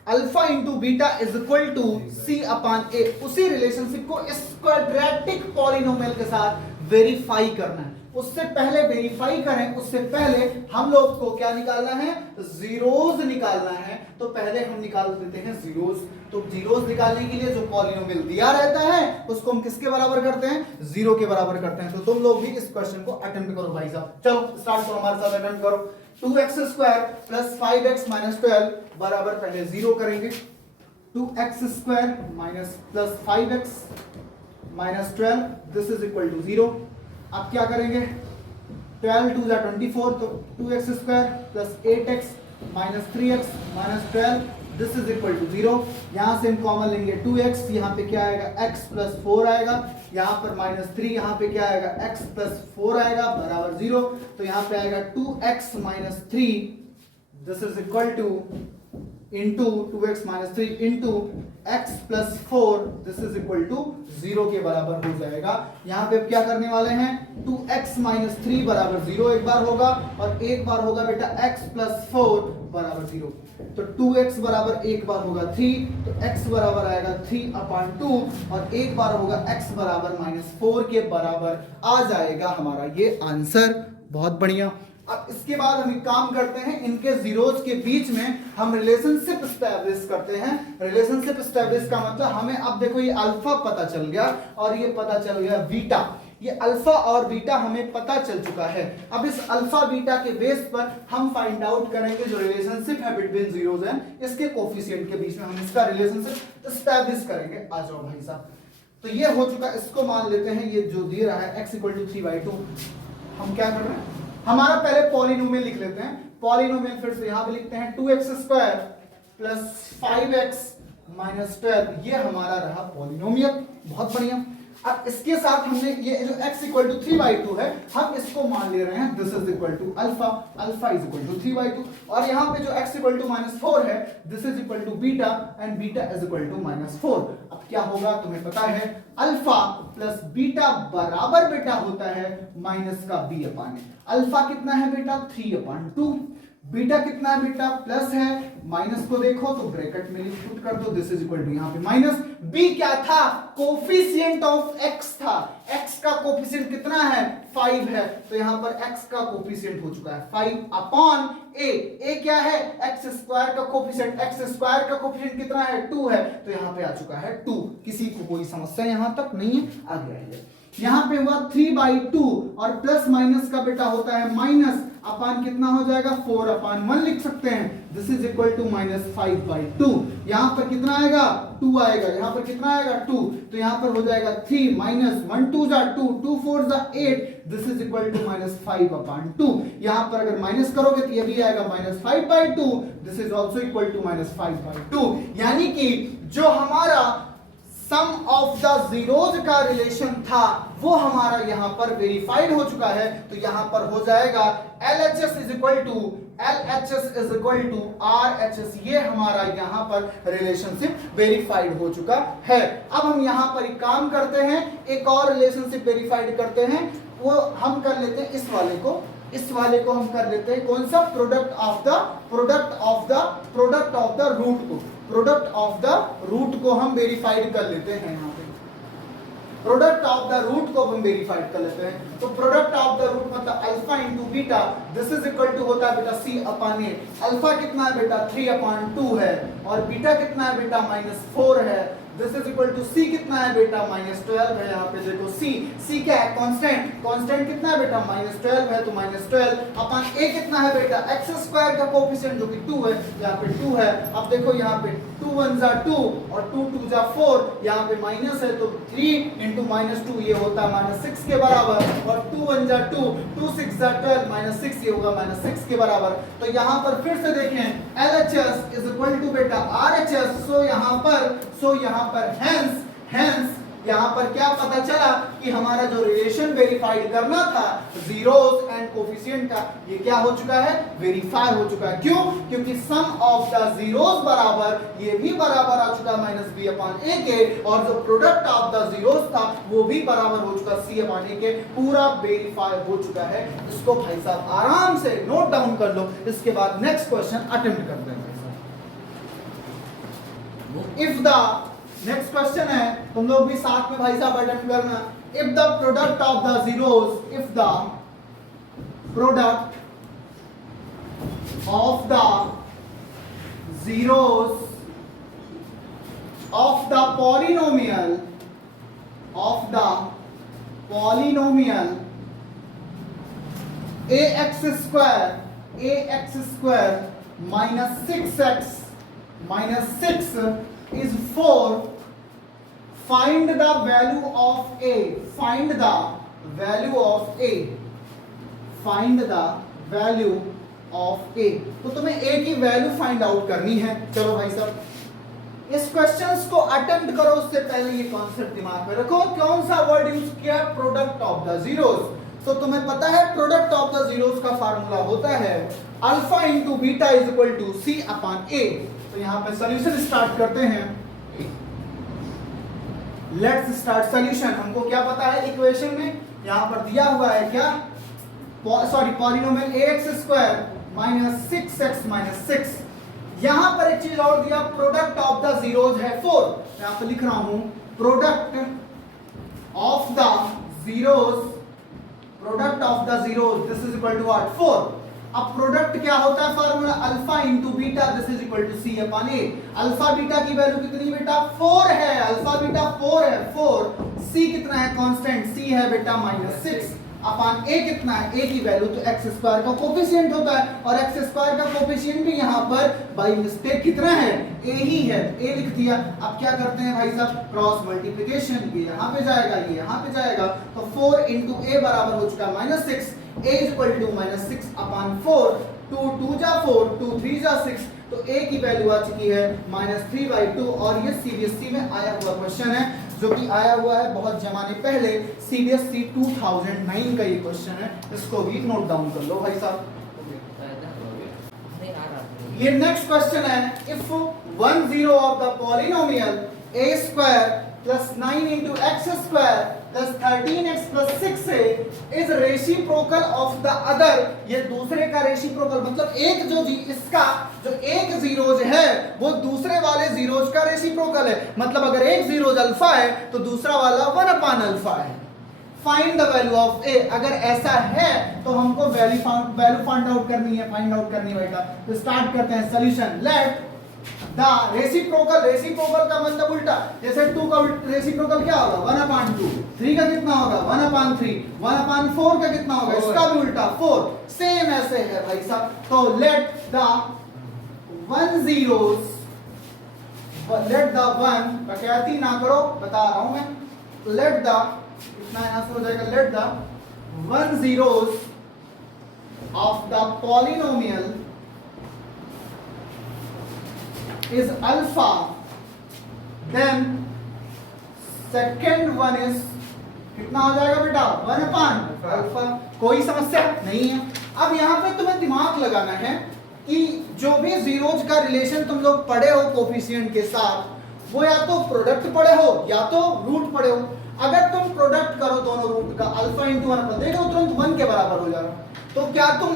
alpha into beta is equal to c/a, उसी relationship को इस क्वाड्रेटिक पॉलिनोमियल के साथ वेरीफाई करना है। उससे पहले वेरीफाई करें, उससे पहले हम लोग को क्या निकालना है, जीरोस निकालना है। तो पहले हम निकाल देते हैं जीरोस। तो जीरोस निकालने के लिए जो पॉलिनोमियल दिया रहता है उसको हम किसके बराबर करते हैं, 0 के बराबर करते हैं। तो तुम लोग भी इस क्वेश्चन को अटेम्प्ट करो भाई साहब, चलो स्टार्ट करो, हमारे साथ अटेम्प्ट करो। 2x² + 5x - 12 बराबर पहले 0 करेंगे, 2x² + 5x - 12 this is equal to 0। अब क्या करेंगे, 12 2 = 24, तो 2x² + 8x - 3x - 12 this is equal to 0। यहां से हम कॉमन लेंगे 2x, यहाँ पे क्या आएगा x + 4 आएगा, यहाँ पर -3, यहाँ पे क्या आएगा x + 4 आएगा बराबर 0। तो यहाँ पे आएगा 2x - 3 this is equal to into 2x - 3 into x + 4 this is equal to 0 के बराबर हो जाएगा। यहाँ पे क्या करने वाले हैं, 2x - 3 बराबर 0 एक बार होगा, और एक बार होगा बेटा x + 4 बराबर 0। तो 2x बराबर एक बार होगा 3, तो x बराबर आएगा 3/2, और एक बार होगा x बराबर -4 के बराबर आ जाएगा हमारा ये आंसर। बहुत बढ़िया। अब इसके बाद हम एक काम करते हैं, इनके जीरोज के बीच में हम रिलेशनशिप एस्टैब्लिश करते हैं। रिलेशनशिप एस्टैब्लिश का मतलब हमें, अब देखो ये अल्फा पता चल गया और ये पता चल गया बीटा, ये अल्फा और बीटा हमें पता चल चुका है। अब इस अल्फा बीटा के बेस पर हम फाइंड आउट करेंगे जो रिलेशनशिप है बिटवीन जीरोज एंड इसके कोफिशिएंट के बीच में हम इसका रिलेशनशिप एस्टैब्लिश करेंगे। आ जाओ भाई साहब, तो ये हो चुका, इसको मान लेते हैं ये जो दे रहा है x = 3/2। हम क्या कर रहे हैं, हमारा पहले पॉलिनोमियल लिख लेते हैं। पॉलिनोमियल फिर से यहां पे लिखते हैं 2x² + 5x - 12, ये हमारा रहा पॉलिनोमियल। बहुत बढ़िया। अब इसके साथ हमने ये जो x = 3/2 है, हम इसको मान ले रहे हैं this is equal to alpha, alpha is equal to 3/2, और यहाँ पे जो x = -4 है this is equal to beta, and beta is equal to -4। अब क्या होगा तुम्हें पता है, अल्फा प्लस बीटा बराबर बेटा होता है -b/a। अल्फा कितना है बेटा, 3/2, बीटा कितना है बेटा, प्लस है, माइनस को देखो तो ब्रैकेट में पुट कर दो, दिस इज इक्वल टू यहाँ पे माइनस, बी क्या था, कोफिशिएंट ऑफ एक्स था, एक्स का कोफिशिएंट कितना है 5 है, तो यहां पर एक्स का कोफिशिएंट हो चुका है 5 अपॉन ए क्या है एक्स स्क्वायर का कोफिशिएंट, एक्स स्क्वायर का कोफिशिएंट कितना है 2 है, तो यहां पे आ चुका है 2। किसी को कोई समस्या यहां तक नहीं है, आगे आइए। यहां पे हुआ 3/2 और प्लस माइनस का बेटा होता है माइनस, अपान कितना हो जाएगा 4/1 लिख सकते हैं, दिस इज इक्वल टू -5/2। यहां पर कितना आएगा 2 आएगा, यहां पर कितना आएगा 2, तो यहां पर हो जाएगा 3 माइनस 1 2 जा 2 2 4 जा 8, दिस इज इक्वल टू -5/2। यहां पर अगर माइनस करोगे तो ये भी आएगा -5/2, this is also equal to -5/2। यानी कि जो हमारा सम ऑफ द जीरोज का रिलेशन था वो हमारा यहां पर वेरीफाइड हो चुका है, तो यहां पर हो जाएगा LHS is equal to RHS, ये हमारा यहां पर रिलेशनशिप वेरीफाइड हो चुका है। अब हम यहां पर एक काम करते हैं, एक और रिलेशनशिप वेरीफाइड करते हैं, वो हम कर लेते हैं इस वाले को हम कर लेते हैं, कौन सा, प्रोडक्ट ऑफ द रूट को हम वेरीफाइड कर लेते हैं। यहां पे प्रोडक्ट ऑफ द रूट को हम वेरीफाइड कर लेते हैं, तो प्रोडक्ट ऑफ द रूट मतलब alpha into beta, this is equal to होता है बेटा C/A। अल्फा कितना है बेटा 3/2 है, और बीटा कितना है बेटा -4 है, this is equal to C कितना है बेटा -12 है। यहाँ पे देखो C क्या है, कांस्टेंट कितना है बेटा -12 है, तो -12 अपन A कितना है बेटा एक्स स्क्वायर का कोफिशिएंट जो कि 2 है, यहाँ पे 2 है। अब देखो यहाँ पे 2 1 जा 2 और 2 2 जा 4, यहाँ पे माइनस है तो 3 इंटू -2 ये होता है -6 के बराबर, और 2 1 जा 2 2 6 जा 12 -6 ये होगा -6 के बराबर। तो यहाँ पर फिर से देखें LHS इज इक्वल टू बेटा RHS, सो यहाँ पर हेंस यहाँ पर क्या पता चला कि हमारा जो रिलेशन वेरीफाइड करना था जीरोस एंड कोफिशिएंट का, ये क्या हो चुका है, वेरीफाई हो चुका है। क्यों, क्योंकि सम ऑफ द जीरोस बराबर, ये भी बराबर आ चुका -B/A के, और जो प्रोडक्ट ऑफ द जीरोस था वो भी बराबर हो चुका C/A के, पूरा वेरीफाई हो चुका है। इसको भाई साहब आराम से नोट डाउन कर लो, इसके बाद नेक्स्ट क्वेश्चन अटेम्प्ट करते हैं। इफ द नेक्स्ट क्वेश्चन है, तुम लोग भी साथ में भाई साहब अटेम्प्ट करना। If the product of the zeros, if the product of the zeros of the polynomial ax square minus 6 is 4, find the value of a, find the value of a। तो तुम्हें a की value find out करनी है। चलो भाई साहब इस questions को अटेम्प्ट करो, उससे पहले ये कॉन्सेप्ट दिमाग में रखो, कौन सा वर्ड यूज किया, प्रोडक्ट ऑफ द जीरोस। तो तुम्हें पता है प्रोडक्ट ऑफ द जीरोस का फार्मूला होता है alpha into beta is equal to C/A। तो यहां पे सॉल्यूशन स्टार्ट करते हैं, लेट्स स्टार्ट सॉल्यूशन। हमको क्या पता है इक्वेशन में, यहां पर दिया हुआ है क्या, पॉलिनोमियल ax² - 6x - 6। यहां पर एक चीज और दिया, प्रोडक्ट ऑफ द जीरोस है 4, यहां पे लिख रहा हूं product of the zeros, this is equal to what 4। अब प्रोडक्ट क्या होता है formula, alpha into beta, this is equal to C/A। Alpha beta की वैल्यू कितनी बेटा 4 है, अल्फा बीटा 4 है 4, C कितना है कांस्टेंट, C है बेटा -6 अपॉन A कितना है, A की वैल्यू तो एक्स स्क्वायर का कोफिशिएंट होता है, और एक्स स्क्वायर का कोफिशिएंट भी यहाँ पर बाय मिस्टेक कितना है, A ही है, A लिख दिया। अब क्या करते हैं भाई साहब, क्रॉस मल्टीप्लिकेशन, ये यहाँ पे जाएगा ये यहाँ पे जाएगा, तो 4 इंटू A बराबर हो चुका -6, A is equal to -6 upon 4, 2 2 जा 4, 2 3 जा 6, तो A की वैल्यू आ चुकी है -3/2। और ये CBSE में आया हुआ क्वेश्चन है, जो कि आया हुआ है बहुत जमाने पहले, CBSE 2009 का ये क्वेश्चन है, इसको भी नोट डाउन कर लो भाई साहब। ये नेक्स्ट क्वेश्चन है, if 1 0 of the polynomial a² + 9 × x² plus 13x plus 6a is reciprocal of the other, ये दूसरे का रेसिप्रोकल, मतलब एक जो इसका जो एक जीरोज है वो दूसरे वाले जीरोज का रेसिप्रोकल है, मतलब अगर एक जीरोज अल्फा है तो दूसरा वाला 1 अल्फा है। फाइंड द वैल्यू ऑफ ए, अगर ऐसा है तो हमको वैल्यू फाइंड आउट करनी है, बेटा। तो स्टार्ट करते हैं सॉल्यूशन। लेट द रेसिप्रोकल का मतलब उल्टा, जैसे 2 का रेसिप्रोकल क्या होगा 1/2, 3 का कितना होगा 1/3, 1/4 का कितना होगा इसका भी उल्टा 4, सेम ऐसे है भाई साहब। तो लेट द 1 प्रकृति ना करो, बता रहा हूं मैं। लेट द इतना यहां से हो जाएगा, let the 1 zeros of the polynomial is alpha, then second one is कितना हो जाएगा बेटा 1/अल्फा। कोई समस्या नहीं है। अब यहाँ पे तुम्हें दिमाग लगाना है कि जो भी जीरोज का रिलेशन तुम लोग पढ़े हो कोफिशिएंट के साथ, वो या तो प्रोडक्ट पढ़े हो या तो रूट पढ़े हो। अगर तुम प्रोडक्ट करो दोनों रूट का अल्फा इंटू 1 पर, देखो तुरंत 1 के बराबर हो जाएगा। तो क्या तुम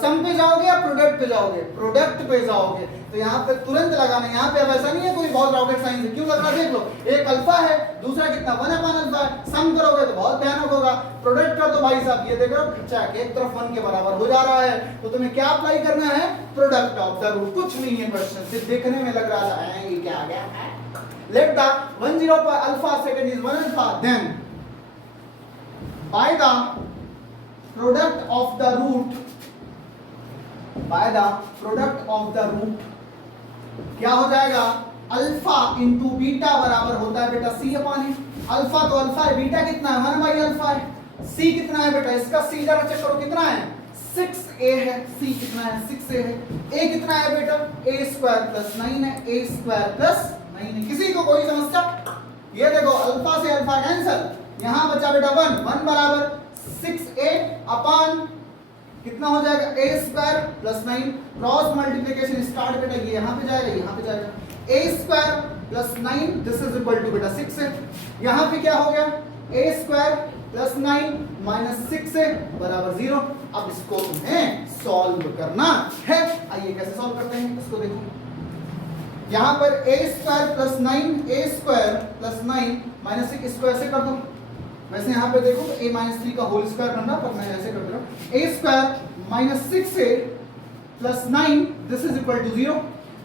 सम पे जाओगे या प्रोडक्ट पे जाओगे? प्रोडक्ट पे जाओगे। तो यहाँ पे तुरंत लगाना, यहाँ पे अब ऐसा नहीं है कोई बहुत रॉकेट साइंस है, क्यों लग रहा है देख लो, एक अल्फा है दूसरा कितना 1/अल्फा है, सम करोगे तो बहुत भयानक होगा। प्रोडक्ट कर दो भाई साहब, ये देख रहे हो चेक एक तरफ 1 के बराबर हो जा रहा है, तो तुम्हें क्या अप्लाई करना है प्रोडक्ट ऑफ द रूट। कुछ नहीं है क्वेश्चन, सिर्फ देखने में लग रहा है ये क्या आ गया है। लेट द 1 0 पर alpha second is 1 alpha, then by the product of the root, by the product of the root क्या हो जाएगा अल्फा इंटू बीटा बराबर होता है बेटा c अपॉन ए। अल्फा तो अल्फा है, बीटा कितना है 1/अल्फा है, c कितना है बेटा इसका c जरा चेक करो कितना है 6a है, c कितना है 6a है, a कितना है बेटा a² + 9 है, a² + 9 है। किसी को कोई समस्या? ये देखो अल्फा से अल्फा कैंसिल, यहां बचा बेटा 1 बराबर 6a अपॉन कितना हो जाएगा a² + 9, क्रॉस मल्टीप्लिकेशन स्टार्ट बेटा, ये यहां पे जाएगा यहां पे जाएगा, a² + 9 this is equal to बेटा 6 है। यहां पे क्या हो गया a² + 9 - 6 है बराबर 0। अब इसको तुम्हें सॉल्व करना है। आइए कैसे सॉल्व करते हैं इसको देखो। यहां पर a² + 9 a² + 9 - 6 इसको ऐसे कर दो। वैसे यहाँ पे देखो तो a - 3 का होल स्क्वायर बन रहा, पर मैं ऐसे कर रहा हूँ a² - 6a + 9 this is equal to 0।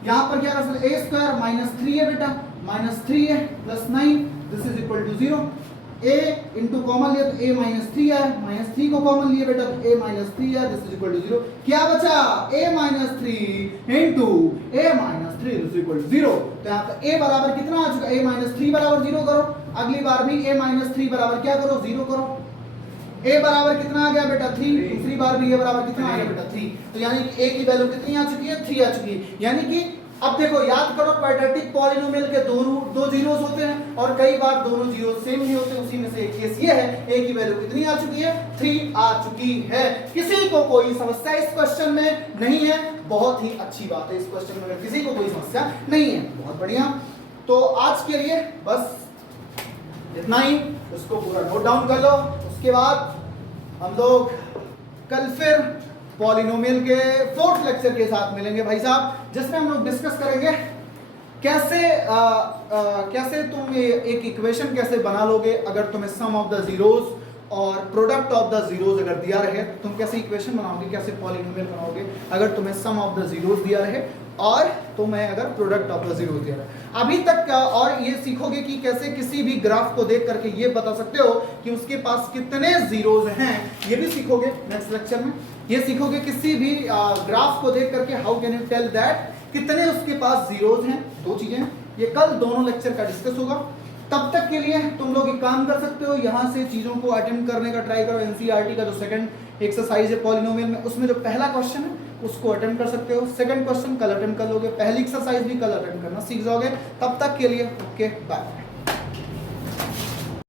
यहाँ पर क्या कर सकते a² - 3 है बेटा, -3 है + 9 this is equal to 0। a into common लिया तो a - 3 है, -3 को कॉमन लिए बेटा तो a - 3 है दिस इज इक्वल टू 0। क्या बचा a - 3 into a - 3 this equal to 0। तो यहाँ पर a बराबर कितना आ चुका, a - 3 बराबर 0 करो, अगली बार भी a - 3 बराबर क्या करो 0 करो। a बराबर कितना आ गया बेटा 3, दूसरी बार भी a बराबर कितना आ गया बेटा 3। तो यानी कि a की वैल्यू कितनी आ चुकी है 3 आ चुकी है। यानी कि अब देखो याद करो क्वाड्रेटिक पॉलिनोमियल के दो जीरोस होते हैं और कई बार दोनों जीरोस सेम नहीं होते, उसी में से एक केस ये है। a की वैल्यू कितनी आ चुकी है 3 आ चुकी है। किसी को कोई समस्या इस क्वेश्चन में नहीं है? बहुत ही अच्छी बात है, इस क्वेश्चन में किसी को कोई समस्या नहीं है, बहुत बढ़िया। तो आज के लिए बस इतना ही, उसको पूरा नोट डाउन कर लो। उसके बाद हम लोग कल फिर पॉलिनोमियल के 4th लेक्चर के साथ मिलेंगे भाई साहब, जिसमें हम लोग डिस्कस करेंगे कैसे तुम एक इक्वेशन कैसे बना लोगे अगर तुम्हें सम ऑफ द जीरोस और प्रोडक्ट ऑफ द जीरोस अगर दिया रहे, तुम कैसे इक्वेशन बनाओगे, कैसे पॉलिनोमियल बनाओगे अगर तुम्हें सम ऑफ द जीरोस दिया रहे और तुम्हें अगर प्रोडक्ट ऑफ द जीरोस दिया रहे। अभी तक और ये सीखोगे कि कैसे किसी भी ग्राफ को देख करके ये बता सकते हो कि उसके पास कितने जीरोस हैं, ये भी सीखोगे नेक्स्ट लेक्चर में। ये सीखोगे किसी भी ग्राफ को देख करके how can you tell that कितने उसके पास जीरोस हैं, दो चीजें। ये कल दोनों लेक्चर का डिस्कस होगा। तब तक के लिए तुम लोग एक काम कर सकते हो, यहाँ से चीज़ों को अटेम्प्ट करने का ट्राई करो। एनसीईआरटी का जो सेकंड एक्सरसाइज है पॉलिनोमियल में, उसमें जो पहला क्वेश्चन है उसको अटेम्प्ट कर सकते हो। सेकंड क्वेश्चन कल अटेम्प्ट कर लोगे, पहली एक्सरसाइज भी कल अटेम्प्ट करना सीख जाओगे। तब तक के लिए ओके बाय।